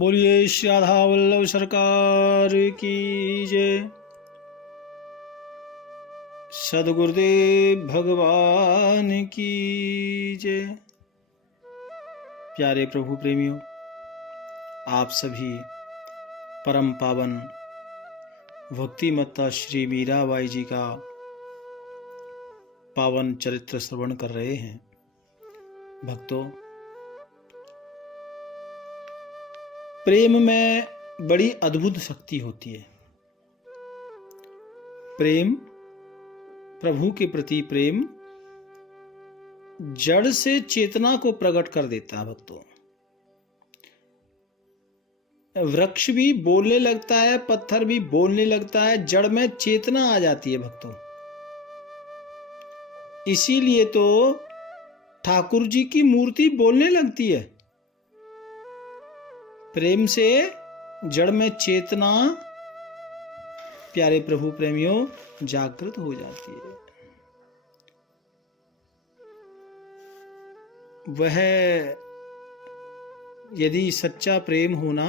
बोलिए श्री राधा वल्लभ सरकार की जय। सदगुरुदेव भगवान की जय। प्यारे प्रभु प्रेमियों, आप सभी परम पावन भक्ति माता श्री मीराबाई जी का पावन चरित्र श्रवण कर रहे हैं। भक्तों, प्रेम में बड़ी अद्भुत शक्ति होती है। प्रेम, प्रभु के प्रति प्रेम जड़ से चेतना को प्रकट कर देता है। भक्तों, वृक्ष भी बोलने लगता है, पत्थर भी बोलने लगता है, जड़ में चेतना आ जाती है। भक्तों, इसीलिए तो ठाकुर जी की मूर्ति बोलने लगती है। प्रेम से जड़ में चेतना, प्यारे प्रभु प्रेमियों, जागृत हो जाती है। वह यदि सच्चा प्रेम होना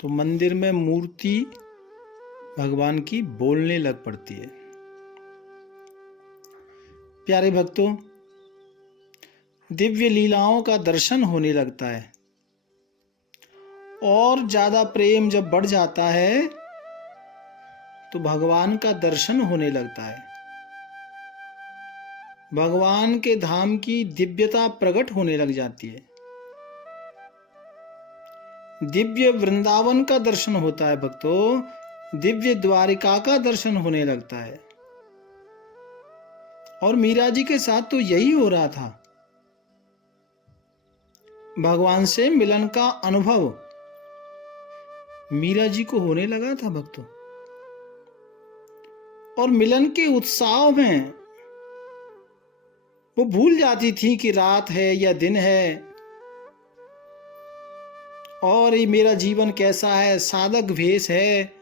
तो मंदिर में मूर्ति भगवान की बोलने लग पड़ती है। प्यारे भक्तों, दिव्य लीलाओं का दर्शन होने लगता है और ज्यादा प्रेम जब बढ़ जाता है तो भगवान का दर्शन होने लगता है। भगवान के धाम की दिव्यता प्रकट होने लग जाती है। दिव्य वृंदावन का दर्शन होता है। भक्तों, दिव्य द्वारिका का दर्शन होने लगता है। और मीरा जी के साथ तो यही हो रहा था। भगवान से मिलन का अनुभव मीरा जी को होने लगा था। भक्तों, और मिलन के उत्साह में वो भूल जाती थी कि रात है या दिन है और ये मेरा जीवन कैसा है, साधक भेष है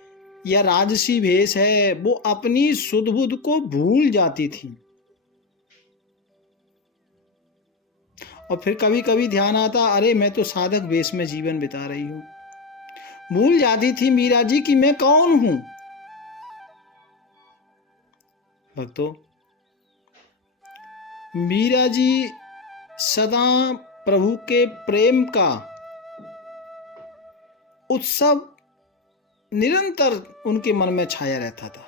या राजसी भेष है। वो अपनी सुध बुध को भूल जाती थी। और फिर कभी कभी ध्यान आता, अरे मैं तो साधक वेश में जीवन बिता रही हूं। भूल जाती थी मीरा जी कि मैं कौन हूं। भक्तों, मीरा जी सदा प्रभु के प्रेम का उत्सव निरंतर उनके मन में छाया रहता था।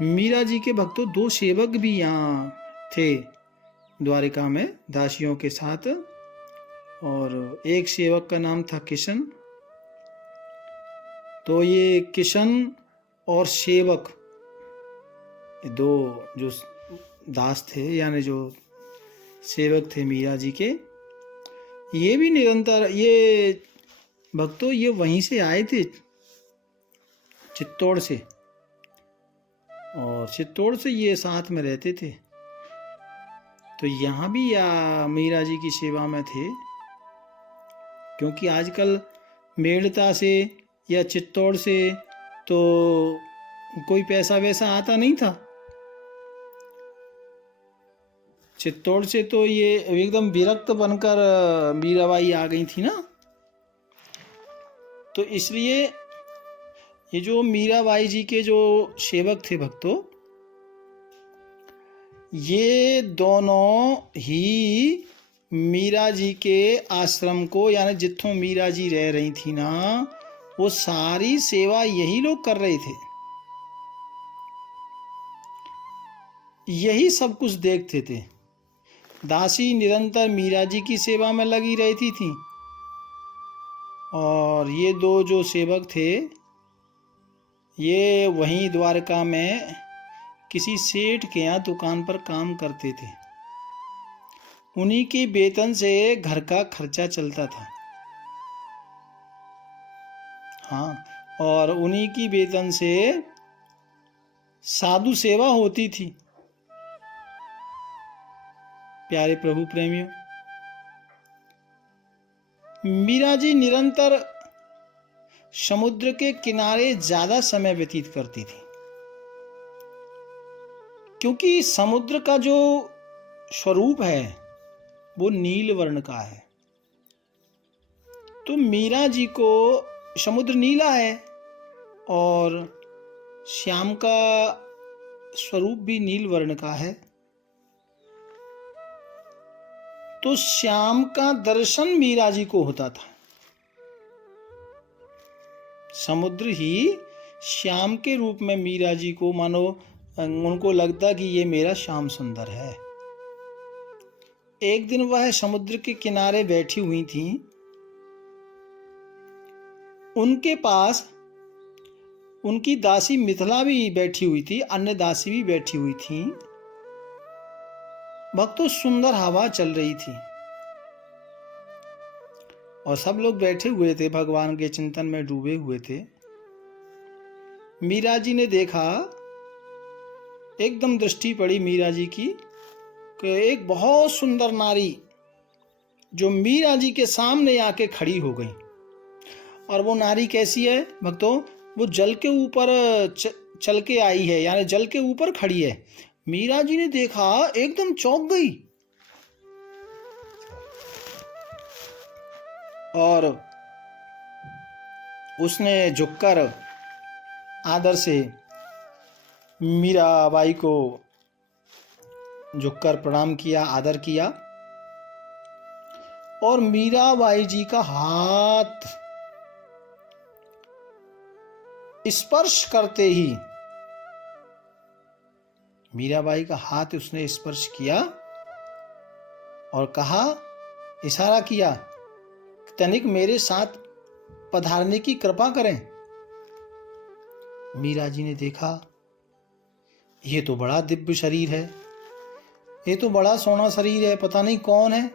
मीरा जी के भक्तों, दो सेवक भी यहां थे द्वारिका में दासियों के साथ, और एक सेवक का नाम था किशन। तो ये किशन और सेवक, ये दो जो दास थे, यानी जो सेवक थे मीरा जी के, ये भी निरंतर, ये भक्तों ये वहीं से आए थे, चित्तौड़ से, और चित्तौड़ से ये साथ में रहते थे। तो यहाँ भी या मीरा जी की सेवा में थे, क्योंकि आजकल मेड़ता से या चित्तौड़ से तो कोई पैसा वैसा आता नहीं था। चित्तौड़ से तो ये एकदम विरक्त बनकर मीराबाई आ गई थी ना। तो इसलिए ये जो मीराबाई जी के जो सेवक थे भक्तों, ये दोनों ही मीरा जी के आश्रम को, यानी जिथों मीरा जी रह रही थी ना, वो सारी सेवा यही लोग कर रहे थे। यही सब कुछ देखते थे। दासी निरंतर मीरा जी की सेवा में लगी रहती थी, और ये दो जो सेवक थे, ये वहीं द्वारका में किसी सेठ के यहाँ दुकान पर काम करते थे। उन्हीं के वेतन से घर का खर्चा चलता था। हाँ, और उन्हीं की वेतन से साधु सेवा होती थी। प्यारे प्रभु प्रेमियों, मीरा जी निरंतर समुद्र के किनारे ज्यादा समय व्यतीत करती थी, क्योंकि समुद्र का जो स्वरूप है, वो नील वर्ण का है। तो मीरा जी को समुद्र नीला है और श्याम का स्वरूप भी नील वर्ण का है। तो श्याम का दर्शन मीरा जी को होता था। समुद्र ही श्याम के रूप में मीरा जी को मानो उनको लगता कि ये मेरा श्याम सुंदर है। एक दिन वह समुद्र के किनारे बैठी हुई थी। उनके पास उनकी दासी मिथिला भी बैठी हुई थी, अन्य दासी भी बैठी हुई थी। भक्तों, सुंदर हवा चल रही थी और सब लोग बैठे हुए थे, भगवान के चिंतन में डूबे हुए थे। मीरा जी ने देखा, एकदम दृष्टि पड़ी मीरा जी की कि एक बहुत सुंदर नारी जो मीरा जी के सामने आके खड़ी हो गई। और वो नारी कैसी है भक्तों? वो जल के ऊपर चल के आई है, यानी जल के ऊपर खड़ी है। मीरा जी ने देखा, एकदम चौंक गई और उसने झुककर आदर से मीराबाई को झुककर प्रणाम किया, आदर किया। और मीराबाई जी का हाथ स्पर्श करते ही, मीराबाई का हाथ उसने स्पर्श किया और कहा, इशारा किया, तनिक मेरे साथ पधारने की कृपा करें। मीरा जी ने देखा, ये तो बड़ा दिव्य शरीर है, ये तो बड़ा सोना शरीर है, पता नहीं कौन है।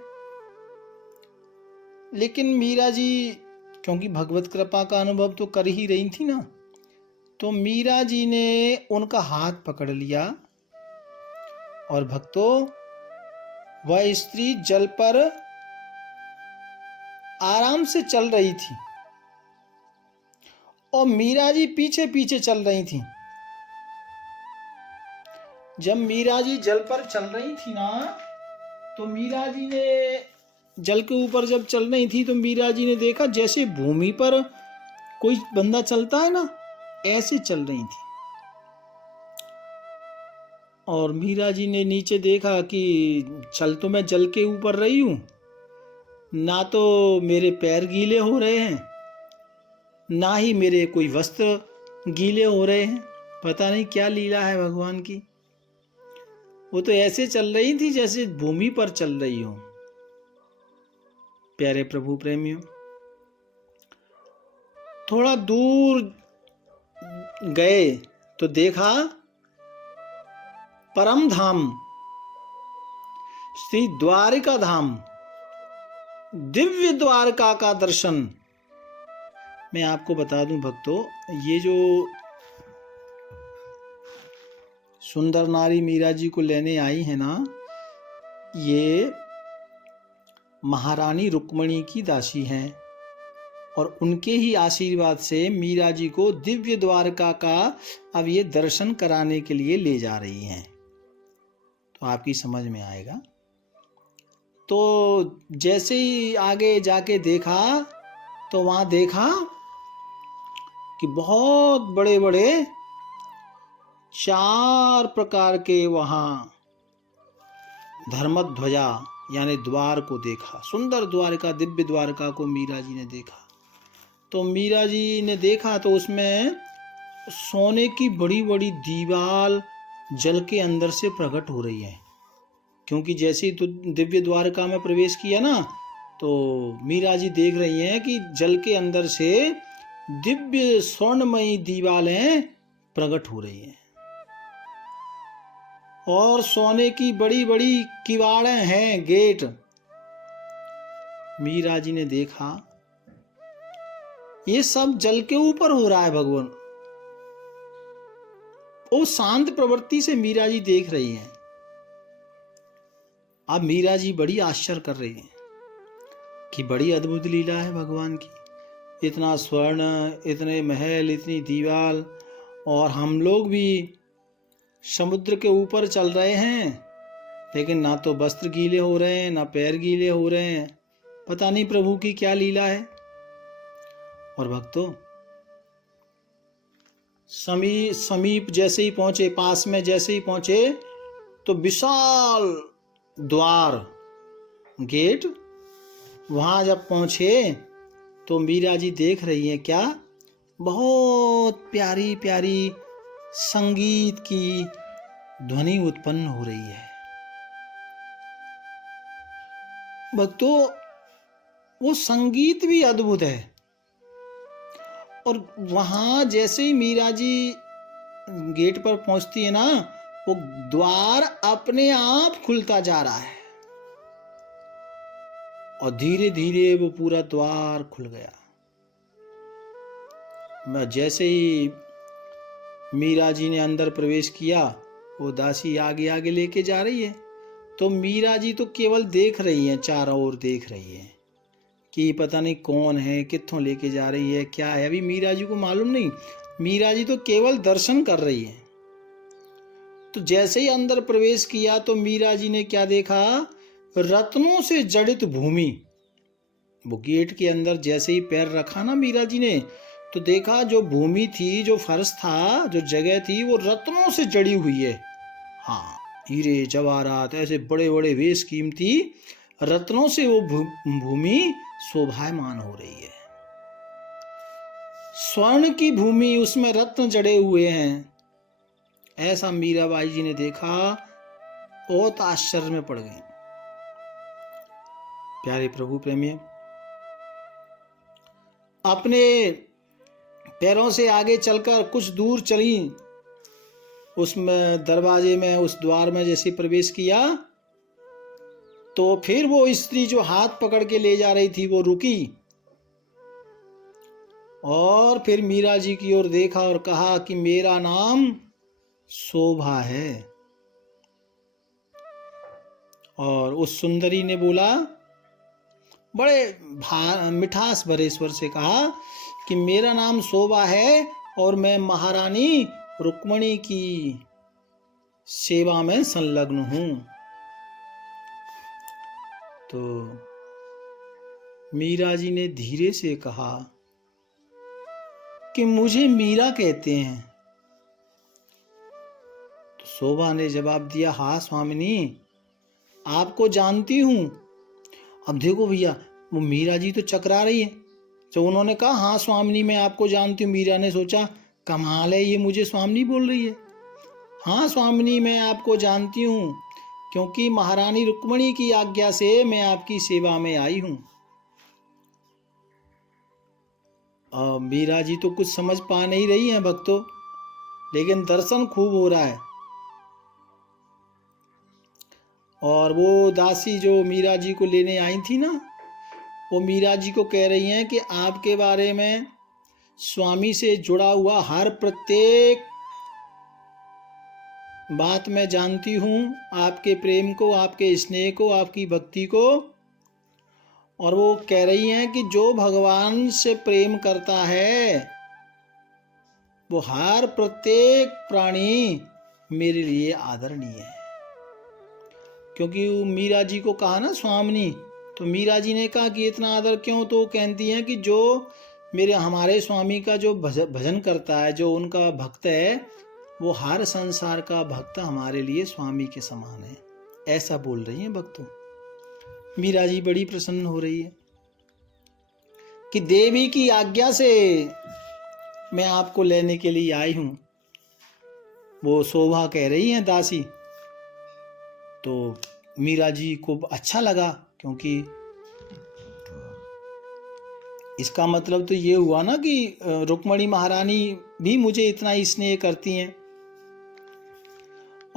लेकिन मीरा जी क्योंकि भगवत कृपा का अनुभव तो कर ही रही थी ना, तो मीरा जी ने उनका हाथ पकड़ लिया। और भक्तों, वह स्त्री जल पर आराम से चल रही थी और मीरा जी पीछे पीछे चल रही थी। जब मीरा जी जल पर चल रही थी ना, तो मीरा जी ने जल के ऊपर जब चल रही थी तो मीरा जी ने देखा जैसे भूमि पर कोई बंदा चलता है ना, ऐसे चल रही थी। और मीरा जी ने नीचे देखा कि चल तो मैं जल के ऊपर रही हूं, ना तो मेरे पैर गीले हो रहे हैं, ना ही मेरे कोई वस्त्र गीले हो रहे हैं। पता नहीं क्या लीला है भगवान की। वो तो ऐसे चल रही थी जैसे भूमि पर चल रही हो। प्यारे प्रभु प्रेमियों, थोड़ा दूर गए तो देखा परम धाम श्री द्वारिका धाम, दिव्य द्वारका का दर्शन। मैं आपको बता दूं भक्तों, ये जो सुंदर नारी मीरा जी को लेने आई है ना, ये महारानी रुक्मणी की दासी हैं और उनके ही आशीर्वाद से मीरा जी को दिव्य द्वारका का अब ये दर्शन कराने के लिए ले जा रही हैं। तो आपकी समझ में आएगा। तो जैसे ही आगे जाके देखा तो वहां देखा कि बहुत बड़े बड़े 4 प्रकार के वहां धर्मध्वजा यानी द्वार को देखा। सुंदर द्वारका, दिव्य द्वारका को मीरा जी ने देखा। तो मीरा जी ने देखा तो उसमें सोने की बड़ी बड़ी दीवाल जल के अंदर से प्रकट हो रही है। क्योंकि जैसे ही तो दिव्य द्वारका में प्रवेश किया ना, तो मीरा जी देख रही हैं कि जल के अंदर से दिव्य स्वर्णमयी दीवालें प्रकट हो रही हैं और सोने की बड़ी बड़ी किवाड़ें हैं, गेट। मीरा जी ने देखा ये सब जल के ऊपर हो रहा है भगवान। वो शांत प्रवृत्ति से मीरा जी देख रही हैं। अब मीरा जी बड़ी आश्चर्य कर रही हैं कि बड़ी अद्भुत लीला है भगवान की। इतना स्वर्ण, इतने महल, इतनी दीवाल, और हम लोग भी समुद्र के ऊपर चल रहे हैं लेकिन ना तो वस्त्र गीले हो रहे हैं, ना पैर गीले हो रहे हैं। पता नहीं प्रभु की क्या लीला है। और भक्तों, समीप जैसे ही पहुंचे, पास में जैसे ही पहुंचे, तो विशाल द्वार, गेट, वहां जब पहुंचे तो मीरा जी देख रही हैं क्या, बहुत प्यारी प्यारी संगीत की ध्वनि उत्पन्न हो रही है। भक्तों, वो संगीत भी अद्भुत है। और वहां जैसे ही मीरा जी गेट पर पहुंचती है ना, वो द्वार अपने आप खुलता जा रहा है और धीरे धीरे वो पूरा द्वार खुल गया। मैं जैसे ही मीरा जी ने अंदर प्रवेश किया, वो दासी आगे आगे लेके जा रही है। तो मीरा जी तो केवल देख रही हैं, चारों ओर देख रही हैं कि पता नहीं कौन है, कित्थों लेके जा रही है, क्या है, अभी मीरा जी को मालूम नहीं। मीरा जी तो केवल दर्शन कर रही है। तो जैसे ही अंदर प्रवेश किया तो मीरा जी ने क्या देखा, रत्नों से जड़ित भूमि। वो गेट के अंदर जैसे ही पैर रखा ना मीरा जी ने, तो देखा जो भूमि थी, जो फर्श था, जो जगह थी, वो रत्नों से जड़ी हुई है। हाँ, हीरे जवाहरात, ऐसे बड़े बड़े बेश कीमती रत्नों से वो भूमि शोभायमान हो रही है। स्वर्ण की भूमि, उसमें रत्न जड़े हुए हैं। ऐसा मीराबाई जी ने देखा, बहुत आश्चर्य में पड़ गई। प्यारे प्रभु प्रेमी, अपने पैरों से आगे चलकर कुछ दूर चली, उसमें दरवाजे में, उस द्वार में जैसे प्रवेश किया, तो फिर वो स्त्री जो हाथ पकड़ के ले जा रही थी वो रुकी और फिर मीरा जी की ओर देखा और कहा कि मेरा नाम शोभा है। और उस सुंदरी ने बोला, बड़े मिठास भरे स्वर से कहा कि मेरा नाम शोभा है और मैं महारानी रुक्मणी की सेवा में संलग्न हूं। तो मीरा जी ने धीरे से कहा कि मुझे मीरा कहते हैं। तो शोभा ने जवाब दिया, हाँ स्वामिनी, आपको जानती हूं। अब देखो भैया, वो मीरा जी तो चकरा रही है। जब उन्होंने कहा हाँ स्वामिनी मैं आपको जानती हूँ, मीरा ने सोचा कमाल है, ये मुझे स्वामिनी बोल रही है। हाँ स्वामिनी मैं आपको जानती हूँ, क्योंकि महारानी रुक्मणी की आज्ञा से मैं आपकी सेवा में आई हूँ। मीरा जी तो कुछ समझ पा नहीं रही हैं भक्तों, लेकिन दर्शन खूब हो रहा है। और वो दासी जो मीरा जी को लेने आई थी ना, वो मीरा जी को कह रही हैं कि आपके बारे में स्वामी से जुड़ा हुआ हर प्रत्येक बात मैं जानती हूँ, आपके प्रेम को, आपके स्नेह को, आपकी भक्ति को। और वो कह रही हैं कि जो भगवान से प्रेम करता है वो हर प्रत्येक प्राणी मेरे लिए आदरणीय है। क्योंकि मीरा जी को कहा ना स्वामिनी, तो मीरा जी ने कहा कि इतना आदर क्यों, तो कहती हैं कि जो हमारे स्वामी का जो भजन करता है, जो उनका भक्त है, वो हर संसार का भक्त हमारे लिए स्वामी के समान है। ऐसा बोल रही हैं भक्तों। मीरा जी बड़ी प्रसन्न हो रही है कि देवी की आज्ञा से मैं आपको लेने के लिए आई हूं। वो शोभा कह रही हैं दासी। तो मीरा जी को अच्छा लगा, क्योंकि इसका मतलब तो ये हुआ ना कि रुक्मणी महारानी भी मुझे इतना स्नेह करती हैं।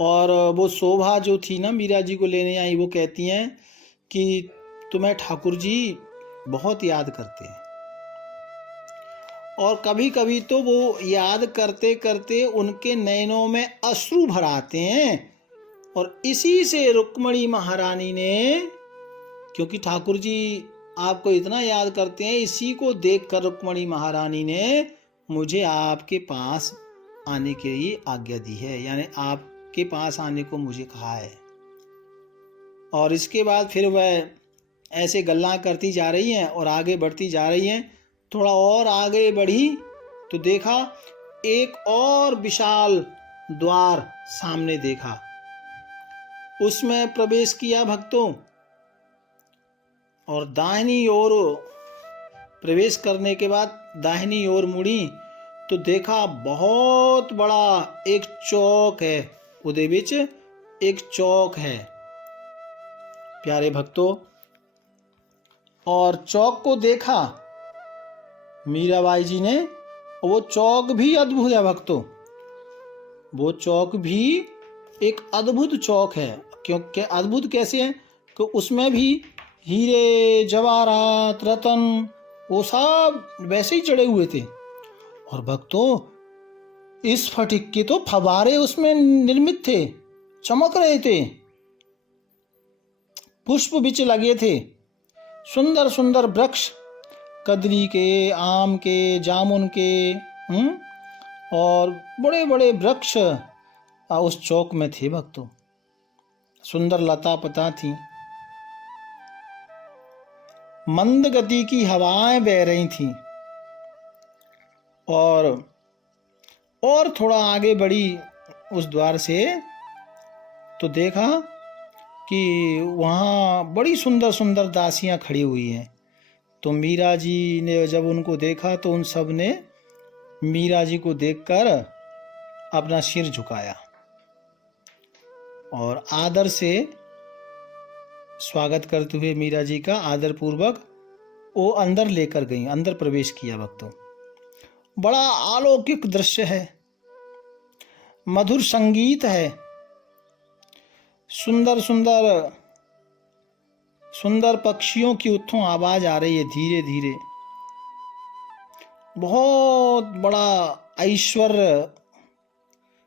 और वो शोभा जो थी ना मीरा जी को लेने आई, वो कहती हैं कि तुम्हें ठाकुर जी बहुत याद करते हैं। और कभी कभी तो वो याद करते करते उनके नयनों में अश्रु भर आते हैं। और इसी से रुक्मणी महारानी ने, क्योंकि ठाकुर जी आपको इतना याद करते हैं, इसी को देखकर रुक्मणी महारानी ने मुझे आपके पास आने के लिए आज्ञा दी है, यानी आपके पास आने को मुझे कहा है। और इसके बाद फिर वह ऐसे गल्ला करती जा रही हैं और आगे बढ़ती जा रही हैं। थोड़ा और आगे बढ़ी तो देखा एक और विशाल द्वार सामने देखा। उसमें प्रवेश किया भक्तों, और दाहिनी ओर प्रवेश करने के बाद दाहिनी ओर मुड़ी तो देखा बहुत बड़ा एक चौक है, उदय बीच एक चौक है प्यारे भक्तों। और चौक को देखा मीराबाई जी ने, वो चौक भी अद्भुत है भक्तों, वो चौक भी एक अद्भुत चौक है। क्योंकि अद्भुत कैसे है कि उसमें भी हीरे जवाहरात रतन वो सब वैसे ही चढ़े हुए थे। और भक्तों इस स्फटिक के तो फव्वारे उसमें निर्मित थे, चमक रहे थे, पुष्प बीच लगे थे, सुंदर सुंदर वृक्ष कदली के, आम के, जामुन के और बड़े बड़े वृक्ष उस चौक में थे भक्तों। सुंदर लता पता थी, मंद गति की हवाएं बह रही थीं। और थोड़ा आगे बढ़ी उस द्वार से तो देखा कि वहाँ बड़ी सुंदर सुंदर दासियाँ खड़ी हुई हैं। तो मीरा जी ने जब उनको देखा तो उन सब ने मीरा जी को देखकर अपना सिर झुकाया और आदर से स्वागत करते हुए मीरा जी का आदर पूर्वक वो अंदर लेकर गई, अंदर प्रवेश किया भक्तों। बड़ा अलौकिक दृश्य है, मधुर संगीत है, सुंदर सुंदर सुंदर पक्षियों की उत्थों आवाज आ रही है धीरे धीरे। बहुत बड़ा ऐश्वर्य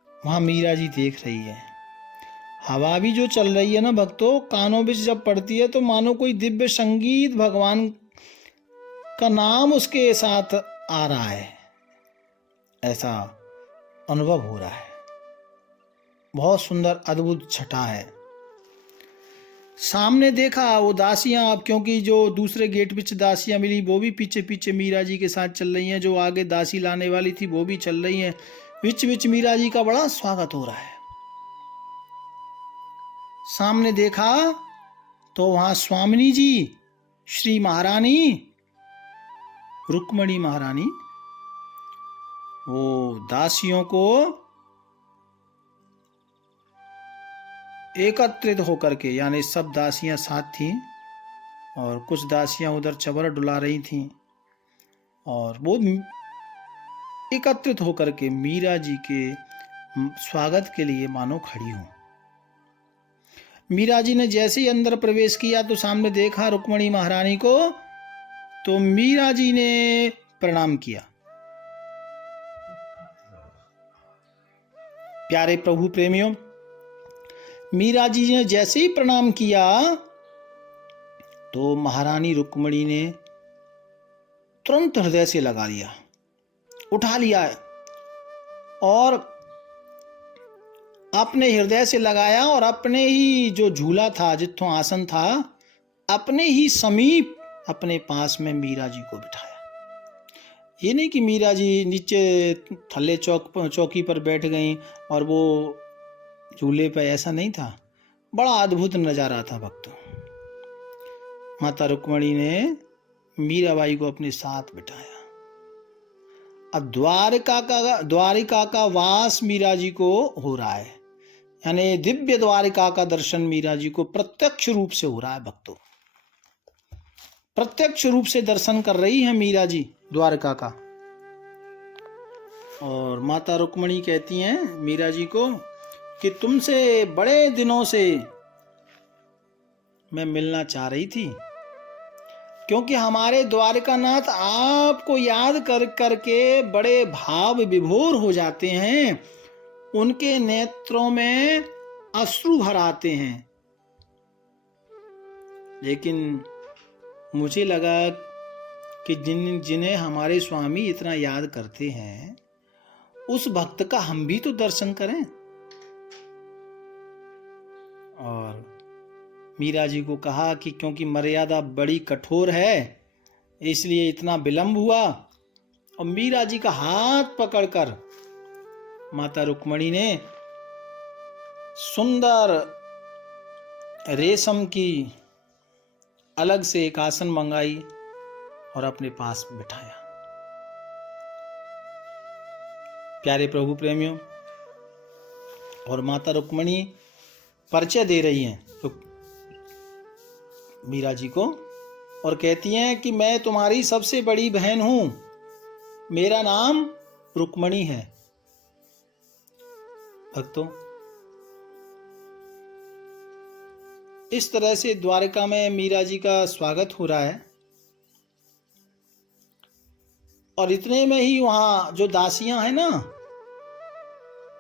वहां मीरा जी देख रही है। हवा भी जो चल रही है ना भक्तों, कानों में जब पड़ती है तो मानो कोई दिव्य संगीत भगवान का नाम उसके साथ आ रहा है, ऐसा अनुभव हो रहा है। बहुत सुंदर अद्भुत छटा है। सामने देखा वो दासियां, अब क्योंकि जो दूसरे गेट पीछे दासियां मिली वो भी पीछे पीछे मीरा जी के साथ चल रही हैं, जो आगे दासी लाने वाली थी वो भी चल रही हैं। बीच बीच मीरा जी का बड़ा स्वागत हो रहा है। सामने देखा तो वहां स्वामिनी जी श्री महारानी रुक्मणी महारानी वो दासियों को एकत्रित होकर के, यानी सब दासियां साथ थीं और कुछ दासियां उधर चबर डुला रही थीं और वो एकत्रित होकर के मीरा जी के स्वागत के लिए मानो खड़ी हूं। मीरा जी ने जैसे ही अंदर प्रवेश किया तो सामने देखा रुक्मणी महारानी को, तो मीरा जी ने प्रणाम किया। प्यारे प्रभु प्रेमियों, मीरा जी ने जैसे ही प्रणाम किया तो महारानी रुक्मणी ने तुरंत हृदय से लगा लिया, उठा लिया और अपने हृदय से लगाया और अपने ही जो झूला था, जिथों आसन था, अपने ही समीप अपने पास में मीरा जी को बिठाया। ये नहीं कि मीरा जी नीचे थल्ले चौकी पर बैठ गईं और वो झूले पर, ऐसा नहीं था। बड़ा अद्भुत नजारा था भक्तों। माता रुक्मणी ने मीराबाई को अपने साथ बिठाया। अब द्वारिका का वास मीरा जी को हो रहा है, यानी दिव्य द्वारिका का दर्शन मीरा जी को प्रत्यक्ष रूप से हो रहा है भक्तों। प्रत्यक्ष रूप से दर्शन कर रही है मीरा जी द्वारका का। और माता रुक्मणी कहती हैं मीरा जी को कि तुमसे बड़े दिनों से मैं मिलना चाह रही थी, क्योंकि हमारे द्वारकानाथ आपको याद कर करके बड़े भाव विभोर हो जाते हैं, उनके नेत्रों में अश्रु भर आते हैं। लेकिन मुझे लगा कि जिन्हें हमारे स्वामी इतना याद करते हैं, उस भक्त का हम भी तो दर्शन करें। और मीरा जी को कहा कि क्योंकि मर्यादा बड़ी कठोर है इसलिए इतना विलंब हुआ। और मीरा जी का हाथ पकड़कर माता रुक्मणी ने सुंदर रेशम की अलग से एक आसन मंगाई और अपने पास बिठाया। प्यारे प्रभु प्रेमियों, और माता रुक्मणी परिचय दे रही हैं तो मीरा जी को और कहती हैं कि मैं तुम्हारी सबसे बड़ी बहन हूं, मेरा नाम रुक्मणी है। भक्तों, इस तरह से द्वारका में मीरा जी का स्वागत हो रहा है। और इतने में ही वहां जो दासियां हैं ना,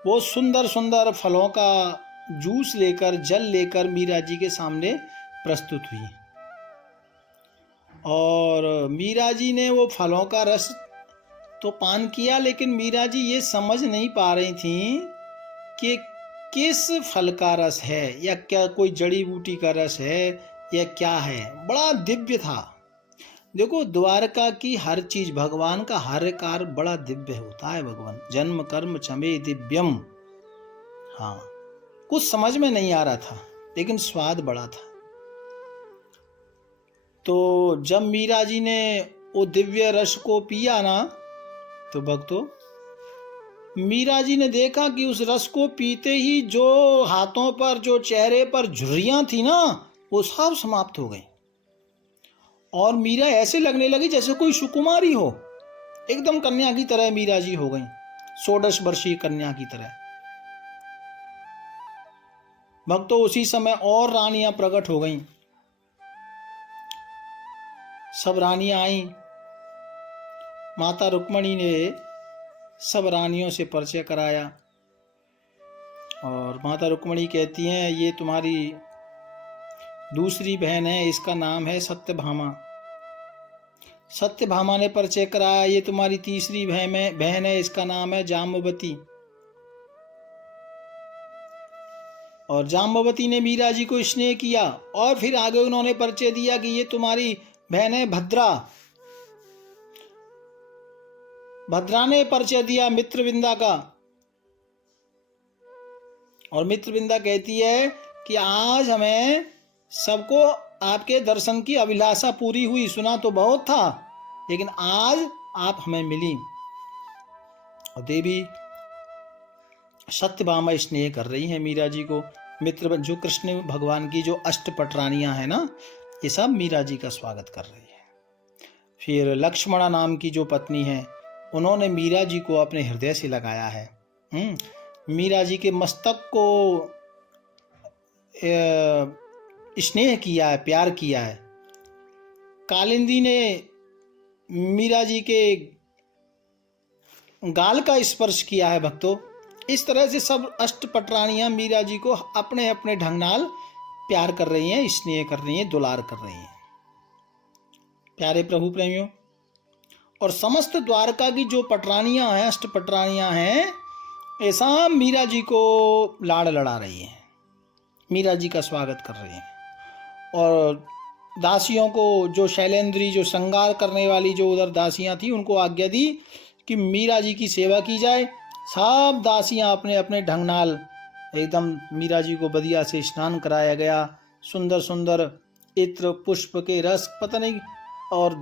वो सुंदर सुंदर फलों का जूस लेकर, जल लेकर मीरा जी के सामने प्रस्तुत हुई। और मीरा जी ने वो फलों का रस तो पान किया, लेकिन मीरा जी ये समझ नहीं पा रही थी कि किस फल का रस है, या क्या कोई जड़ी बूटी का रस है, या क्या है। बड़ा दिव्य था। देखो, द्वारका की हर चीज, भगवान का हर कार्य बड़ा दिव्य होता है। भगवान जन्म कर्म चमे दिव्यम। हाँ, कुछ समझ में नहीं आ रहा था, लेकिन स्वाद बड़ा था। तो जब मीरा जी ने वो दिव्य रस को पिया ना, तो भक्तों, मीरा जी ने देखा कि उस रस को पीते ही जो हाथों पर, जो चेहरे पर झुर्रियां थी ना, वो सब समाप्त हो गई। और मीरा ऐसे लगने लगी जैसे कोई सुकुमारी हो। एकदम कन्या की तरह मीरा जी हो गई, 16 वर्षीय कन्या की तरह। भक्तों, उसी समय और रानियां प्रकट हो गईं। सब रानियां आईं। माता रुक्मणी ने सब रानियों से परिचय कराया। और माता रुक्मणी कहती हैं, ये तुम्हारी दूसरी बहन है, इसका नाम है सत्यभामा। सत्यभामा ने परिचय कराया, ये तुम्हारी तीसरी बहन है, इसका नाम है जाम्बवती। और जाम्बवती ने मीरा जी को स्नेह किया। और फिर आगे उन्होंने परिचय दिया कि ये तुम्हारी बहन है भद्रा। भद्रा ने परिचय दिया मित्रविंदा का। और मित्रविंदा कहती है कि आज हमें सबको आपके दर्शन की अभिलाषा पूरी हुई। सुना तो बहुत था, लेकिन आज आप हमें मिली। और देवी सत्यभामा स्नेह कर रही हैं मीरा जी को। मित्र जो कृष्ण भगवान की जो अष्टपट रानियां हैं ना, ये सब मीरा जी का स्वागत कर रही है। फिर लक्ष्मणा नाम की जो पत्नी है, उन्होंने मीरा जी को अपने हृदय से लगाया है। मीरा जी के मस्तक को स्नेह किया है, प्यार किया है। कालिंदी ने मीरा जी के गाल का स्पर्श किया है। भक्तों, इस तरह से सब अष्टपटरानियां मीरा जी को अपने अपने ढंग नाल प्यार कर रही हैं, स्नेह कर रही हैं, दुलार कर रही हैं। प्यारे प्रभु प्रेमियों, और समस्त द्वारका की जो पटरानियां हैं, अष्टपटरानियां हैं, ऐसा मीरा जी को लाड़ लड़ा रही हैं, मीरा जी का स्वागत कर रही हैं। और दासियों को, जो शैलेंद्री, जो श्रृंगार करने वाली जो उधर दासियां थी, उनको आज्ञा दी कि मीरा जी की सेवा की जाए। सब दासियां अपने अपने ढंग नाल एकदम मीरा जी को बढ़िया से स्नान कराया गया। सुंदर सुंदर इत्र, पुष्प के रस, पता नहीं, और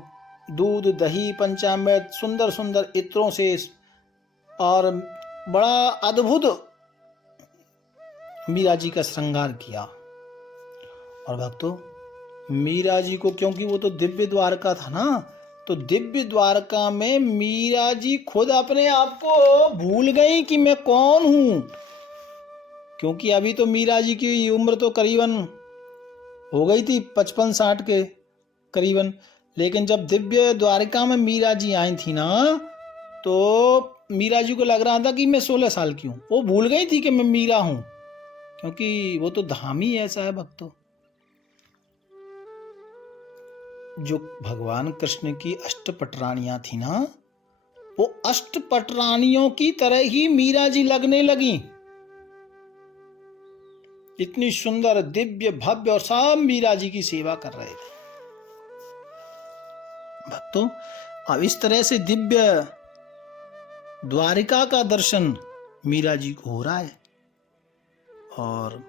दूध, दही, पंचामृत, सुंदर सुंदर इत्रों से, और बड़ा अद्भुत मीरा जी का श्रृंगार किया। और भक्तों, मीरा जी को, क्योंकि वो तो दिव्य द्वारका था ना, तो दिव्य द्वारका में मीरा जी खुद अपने आप को भूल गई कि मैं कौन हूं। क्योंकि अभी तो मीरा जी की उम्र तो करीबन हो गई थी 55-60 के करीबन। लेकिन जब दिव्य द्वारका में मीरा जी आई थी ना, तो मीरा जी को लग रहा था कि मैं 16 साल की हूं। वो भूल गई थी कि मैं मीरा हूं, क्योंकि वो तो धाम ही ऐसा है। भक्तों, जो भगवान कृष्ण की अष्टपटरानियां थी ना, वो अष्टपटरानियों की तरह ही मीरा जी लगने लगी। इतनी सुंदर दिव्य भव्य और सब मीरा जी की सेवा कर रहे थे। भक्तों, अब इस तरह से दिव्य द्वारिका का दर्शन मीरा जी को हो रहा है। और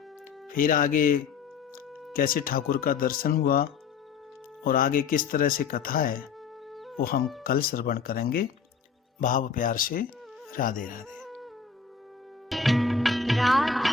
फिर आगे कैसे ठाकुर का दर्शन हुआ और आगे किस तरह से कथा है वो हम कल श्रवण करेंगे। भाव प्यार से राधे राधे। राधा